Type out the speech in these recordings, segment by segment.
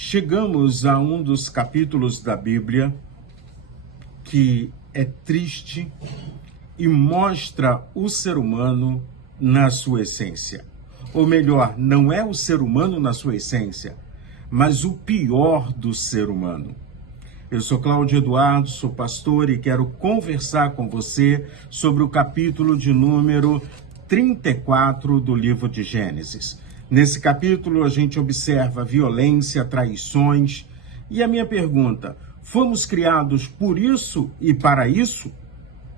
Chegamos a um dos capítulos da Bíblia que é triste e mostra o ser humano na sua essência. Ou melhor, não é o ser humano na sua essência, mas o pior do ser humano. Eu sou Cláudio Eduardo, sou pastor e quero conversar com você sobre o capítulo de número 34 do livro de Gênesis. Nesse capítulo a gente observa violência, traições. E a minha pergunta, fomos criados por isso e para isso?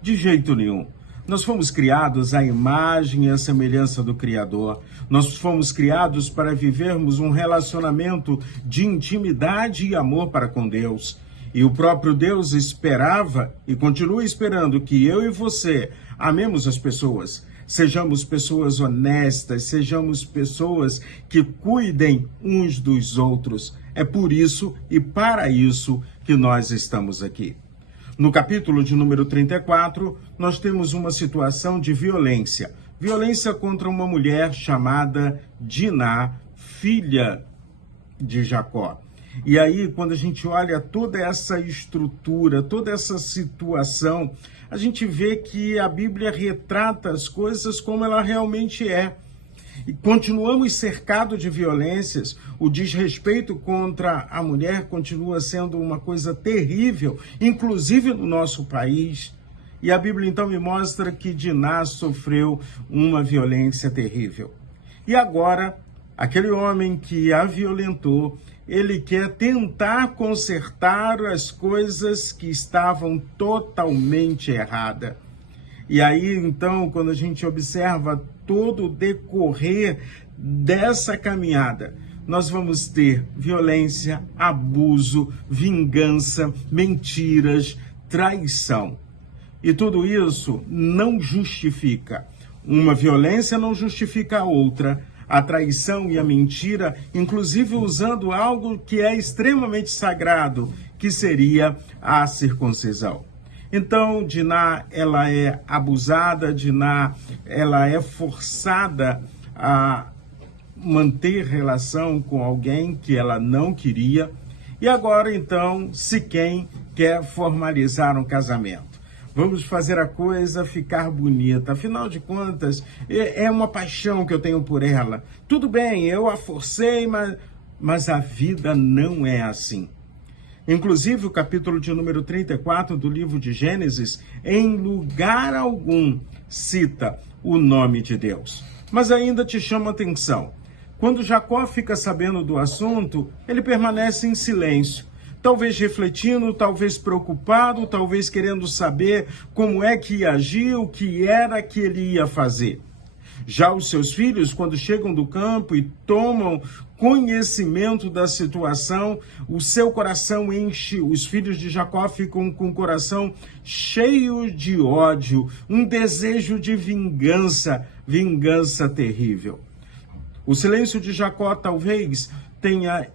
De jeito nenhum. Nós fomos criados à imagem e à semelhança do Criador. Nós fomos criados para vivermos um relacionamento de intimidade e amor para com Deus. E o próprio Deus esperava e continua esperando que eu e você amemos as pessoas. Sejamos pessoas honestas, sejamos pessoas que cuidem uns dos outros. É por isso e para isso que nós estamos aqui. No capítulo de número 34, nós temos uma situação de violência. Violência contra uma mulher chamada Diná, filha de Jacó. E aí, quando a gente olha toda essa estrutura, toda essa situação, a gente vê que a Bíblia retrata as coisas como ela realmente é. E continuamos cercados de violências, o desrespeito contra a mulher continua sendo uma coisa terrível, inclusive no nosso país. E a Bíblia então me mostra que Diná sofreu uma violência terrível. E agora, aquele homem que a violentou, ele quer tentar consertar as coisas que estavam totalmente erradas. E aí, então, quando a gente observa todo o decorrer dessa caminhada, nós vamos ter violência, abuso, vingança, mentiras, traição. E tudo isso não justifica. Uma violência não justifica a outra. A traição e a mentira, inclusive usando algo que é extremamente sagrado, que seria a circuncisão. Então, Diná, ela é abusada, Diná, ela é forçada a manter relação com alguém que ela não queria. E agora, então, Siquém quer formalizar um casamento. Vamos fazer a coisa ficar bonita. Afinal de contas, é uma paixão que eu tenho por ela. Tudo bem, eu a forcei, mas a vida não é assim. Inclusive, o capítulo de número 34 do livro de Gênesis, em lugar algum, cita o nome de Deus. Mas ainda te chama atenção. Quando Jacó fica sabendo do assunto, ele permanece em silêncio. Talvez refletindo, talvez preocupado, talvez querendo saber como é que ia agir, o que era que ele ia fazer. Já os seus filhos, quando chegam do campo e tomam conhecimento da situação, o seu coração enche, os filhos de Jacó ficam com o coração cheio de ódio, um desejo de vingança, vingança terrível. O silêncio de Jacó talvez tenha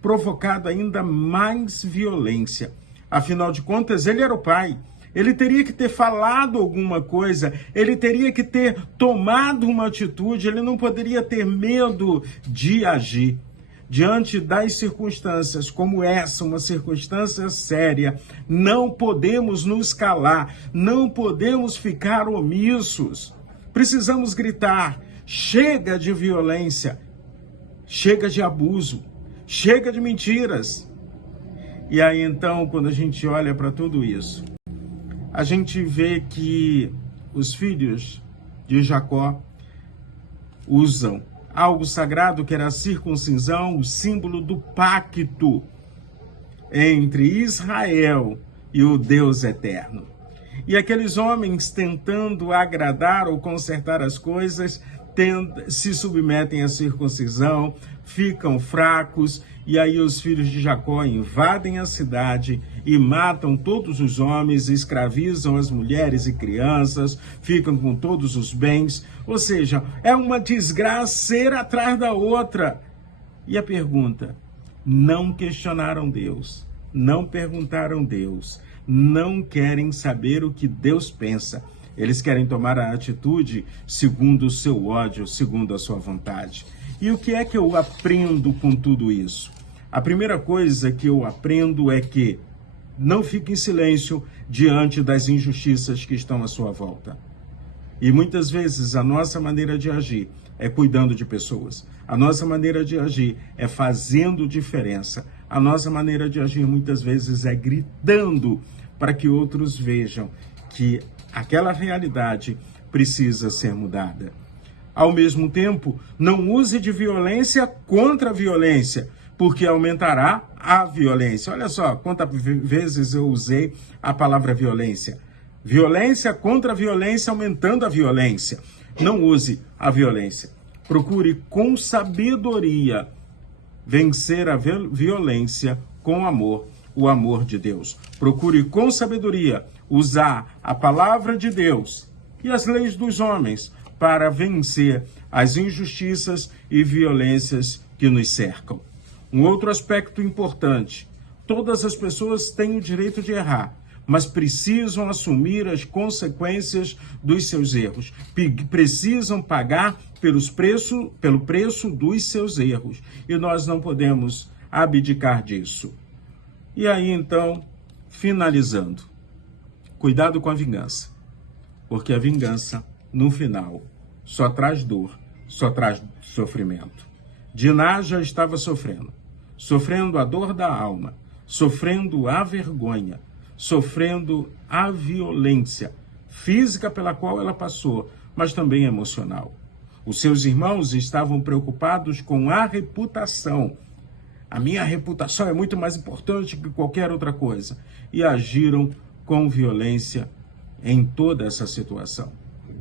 provocado ainda mais violência. Afinal de contas, ele era o pai. Ele teria que ter falado alguma coisa, ele teria que ter tomado uma atitude, ele não poderia ter medo de agir. Diante das circunstâncias como essa, uma circunstância séria, não podemos nos calar, não podemos ficar omissos. Precisamos gritar, chega de violência, chega de abuso. Chega de mentiras. E aí então, quando a gente olha para tudo isso, a gente vê que os filhos de Jacó usam algo sagrado que era a circuncisão, o símbolo do pacto entre Israel e o Deus eterno. E aqueles homens tentando agradar ou consertar as coisas, se submetem à circuncisão, ficam fracos, e aí os filhos de Jacó invadem a cidade e matam todos os homens, escravizam as mulheres e crianças, ficam com todos os bens, ou seja, é uma desgraceira atrás da outra. E a pergunta, não questionaram Deus, não perguntaram Deus, não querem saber o que Deus pensa. Eles querem tomar a atitude segundo o seu ódio, segundo a sua vontade. E o que é que eu aprendo com tudo isso? A primeira coisa que eu aprendo é que não fique em silêncio diante das injustiças que estão à sua volta. E muitas vezes a nossa maneira de agir é cuidando de pessoas. A nossa maneira de agir é fazendo diferença. A nossa maneira de agir muitas vezes é gritando para que outros vejam que aquela realidade precisa ser mudada. Ao mesmo tempo, não use de violência contra a violência, porque aumentará a violência. Olha só quantas vezes eu usei a palavra violência. Violência contra a violência, aumentando a violência. Não use a violência. Procure com sabedoria vencer a violência com amor, o amor de Deus. Procure com sabedoria usar a palavra de Deus e as leis dos homens para vencer as injustiças e violências que nos cercam. Um outro aspecto importante: todas as pessoas têm o direito de errar, mas precisam assumir as consequências dos seus erros. Precisam pagar pelo preço dos seus erros. E nós não podemos abdicar disso. E aí, então, finalizando, cuidado com a vingança. Porque a vingança, no final, só traz dor, só traz sofrimento. Diná já estava sofrendo a dor da alma, sofrendo a vergonha, sofrendo a violência física pela qual ela passou, mas também emocional. Os seus irmãos estavam preocupados com a reputação. A minha reputação é muito mais importante que qualquer outra coisa. E agiram com violência em toda essa situação.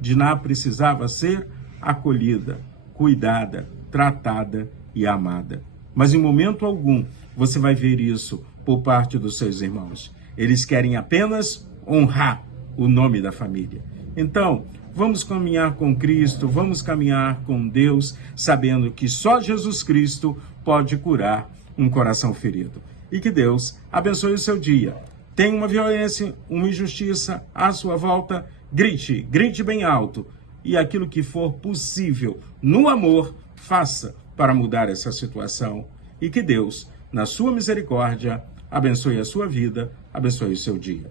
Diná precisava ser acolhida, cuidada, tratada e amada. Mas em momento algum você vai ver isso por parte dos seus irmãos. Eles querem apenas honrar o nome da família. Então, vamos caminhar com Cristo, vamos caminhar com Deus, sabendo que só Jesus Cristo pode curar um coração ferido. E que Deus abençoe o seu dia. Tem uma violência, uma injustiça à sua volta, grite bem alto. E aquilo que for possível, no amor, faça para mudar essa situação. E que Deus, na sua misericórdia, abençoe a sua vida, abençoe o seu dia.